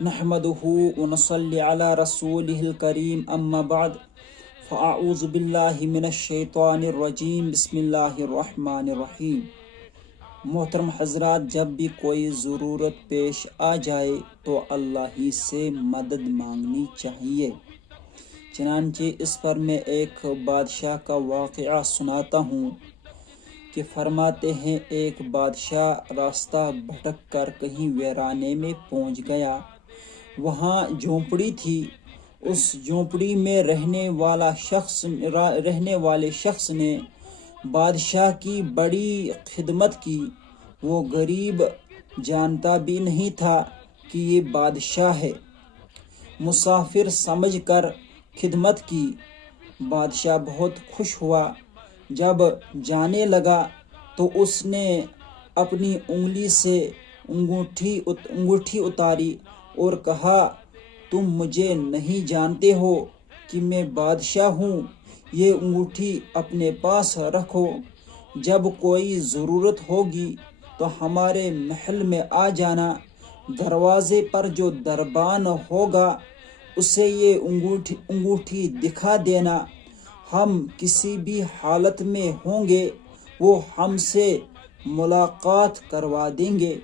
نحمده ونصلي على رسوله الكريم اما بعد فاعوذ باللہ من الشیطان الرجیم بسم اللہ الرحمن الرحیم۔ محترم حضرات، جب بھی کوئی ضرورت پیش آ جائے تو اللہ ہی سے مدد مانگنی چاہیے۔ چنانچہ اس پر میں ایک بادشاہ کا واقعہ سناتا ہوں کہ فرماتے ہیں ایک بادشاہ راستہ بھٹک کر کہیں ویرانے میں پہنچ گیا۔ وہاں جھونپڑی تھی۔ اس جھونپڑی میں رہنے والے شخص نے بادشاہ کی بڑی خدمت کی۔ وہ غریب جانتا بھی نہیں تھا کہ یہ بادشاہ ہے۔ مسافر سمجھ کر خدمت کی۔ بادشاہ بہت خوش ہوا۔ جب جانے لگا تو اس نے اپنی انگلی سے انگوٹھی اتاری اور کہا، تم مجھے نہیں جانتے ہو کہ میں بادشاہ ہوں، یہ انگوٹھی اپنے پاس رکھو۔ جب کوئی ضرورت ہوگی تو ہمارے محل میں آ جانا۔ دروازے پر جو دربان ہوگا اسے یہ انگوٹھی دکھا دینا۔ ہم کسی بھی حالت میں ہوں گے وہ ہم سے ملاقات کروا دیں گے۔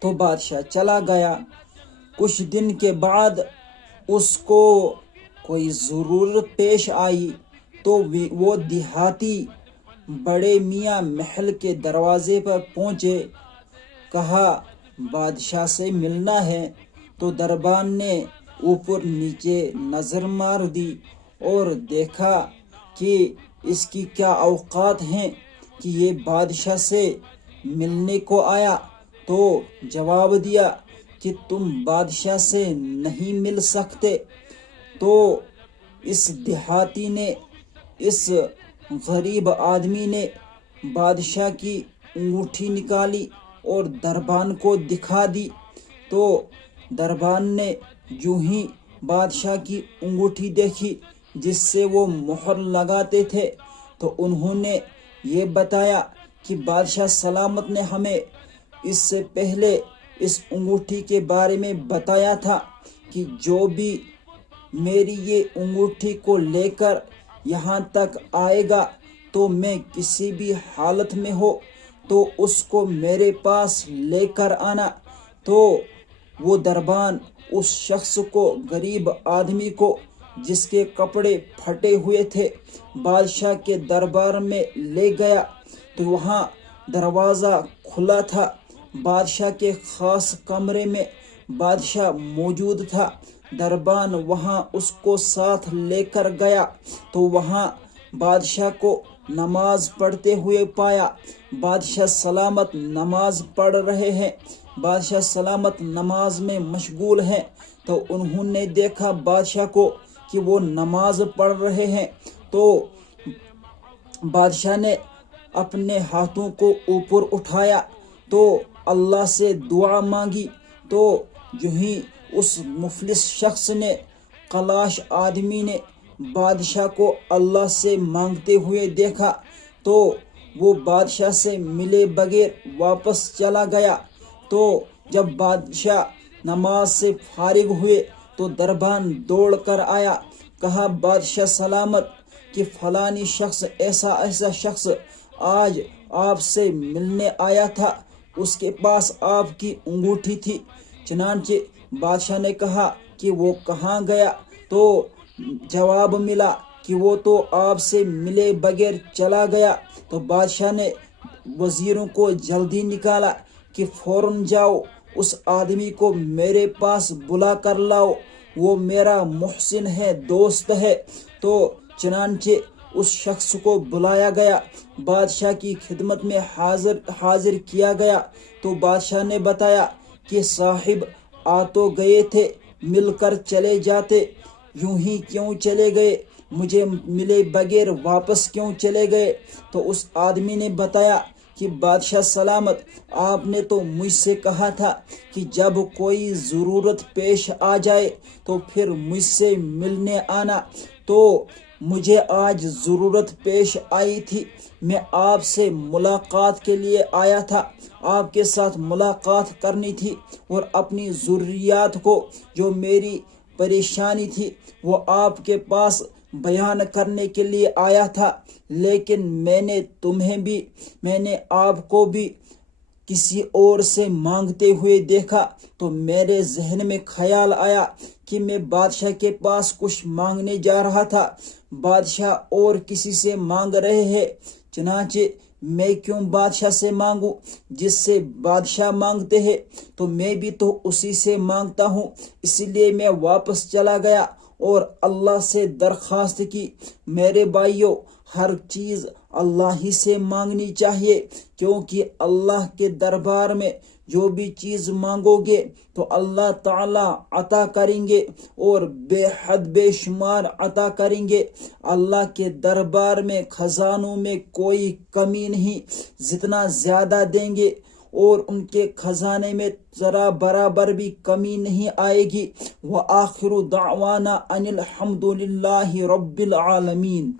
تو بادشاہ چلا گیا۔ کچھ دن کے بعد اس کو کوئی ضرورت پیش آئی تو وہ دیہاتی بڑے میاں محل کے دروازے پر پہنچے۔ کہا، بادشاہ سے ملنا ہے۔ تو دربان نے اوپر نیچے نظر مار دی اور دیکھا کہ اس کی کیا اوقات ہیں کہ یہ بادشاہ سے ملنے کو آیا۔ تو جواب دیا کہ تم بادشاہ سے نہیں مل سکتے۔ تو اس دیہاتی نے، اس غریب آدمی نے بادشاہ کی انگوٹھی نکالی اور دربان کو دکھا دی۔ تو دربان نے یوں ہی بادشاہ کی انگوٹھی دیکھی جس سے وہ مہر لگاتے تھے، تو انہوں نے یہ بتایا کہ بادشاہ سلامت نے ہمیں اس سے پہلے اس انگوٹھی کے بارے میں بتایا تھا کہ جو بھی میری یہ انگوٹھی کو لے کر یہاں تک آئے گا تو میں کسی بھی حالت میں ہو تو اس کو میرے پاس لے کر آنا۔ تو وہ دربان اس شخص کو، غریب آدمی کو جس کے کپڑے پھٹے ہوئے تھے، بادشاہ کے دربار میں لے گیا۔ تو وہاں دروازہ کھلا تھا۔ بادشاہ کے خاص کمرے میں بادشاہ موجود تھا۔ دربان وہاں اس کو ساتھ لے کر گیا تو وہاں بادشاہ کو نماز پڑھتے ہوئے پایا۔ بادشاہ سلامت نماز پڑھ رہے ہیں، بادشاہ سلامت نماز میں مشغول ہیں۔ تو انہوں نے دیکھا بادشاہ کو کہ وہ نماز پڑھ رہے ہیں۔ تو بادشاہ نے اپنے ہاتھوں کو اوپر اٹھایا تو اللہ سے دعا مانگی۔ تو جو ہی اس مفلس شخص نے، خلاش آدمی نے بادشاہ کو اللہ سے مانگتے ہوئے دیکھا تو وہ بادشاہ سے ملے بغیر واپس چلا گیا۔ تو جب بادشاہ نماز سے فارغ ہوئے تو دربان دوڑ کر آیا۔ کہا، بادشاہ سلامت کہ فلانی شخص، ایسا شخص آج آپ سے ملنے آیا تھا، اس کے پاس آپ کی انگوٹھی تھی۔ چنانچہ بادشاہ نے کہا کہ وہ کہاں گیا؟ تو جواب ملا کہ وہ تو آپ سے ملے بغیر چلا گیا۔ تو بادشاہ نے وزیروں کو جلدی نکالا کہ فوراً جاؤ، اس آدمی کو میرے پاس بلا کر لاؤ، وہ میرا محسن ہے، دوست ہے۔ تو چنانچہ اس شخص کو بلایا گیا، بادشاہ کی خدمت میں حاضر کیا گیا۔ تو بادشاہ نے بتایا کہ صاحب آ تو گئے تھے، مل کر چلے جاتے، یوں ہی کیوں چلے گئے؟ مجھے ملے بغیر واپس کیوں چلے گئے؟ تو اس آدمی نے بتایا کہ بادشاہ سلامت، آپ نے تو مجھ سے کہا تھا کہ جب کوئی ضرورت پیش آ جائے تو پھر مجھ سے ملنے آنا۔ تو مجھے آج ضرورت پیش آئی تھی، میں آپ سے ملاقات کے لیے آیا تھا، آپ کے ساتھ ملاقات کرنی تھی اور اپنی ضروریات کو جو میری پریشانی تھی وہ آپ کے پاس بیان کرنے کے لیے آیا تھا، لیکن میں نے آپ کو بھی کسی اور سے مانگتے ہوئے دیکھا تو میرے ذہن میں خیال آیا کہ میں بادشاہ کے پاس کچھ مانگنے جا رہا تھا، بادشاہ اور کسی سے مانگ رہے ہیں، چنانچہ میں کیوں بادشاہ سے مانگوں؟ جس سے بادشاہ مانگتے ہیں تو میں بھی تو اسی سے مانگتا ہوں۔ اسی لیے میں واپس چلا گیا اور اللہ سے درخواست کی۔ میرے بھائیوں، ہر چیز اللہ ہی سے مانگنی چاہیے، کیونکہ اللہ کے دربار میں جو بھی چیز مانگو گے تو اللہ تعالیٰ عطا کریں گے اور بے حد بے شمار عطا کریں گے۔ اللہ کے دربار میں خزانوں میں کوئی کمی نہیں، جتنا زیادہ دیں گے اور ان کے خزانے میں ذرا برابر بھی کمی نہیں آئے گی۔ وآخر دعوانا ان الحمد للہ رب العالمین۔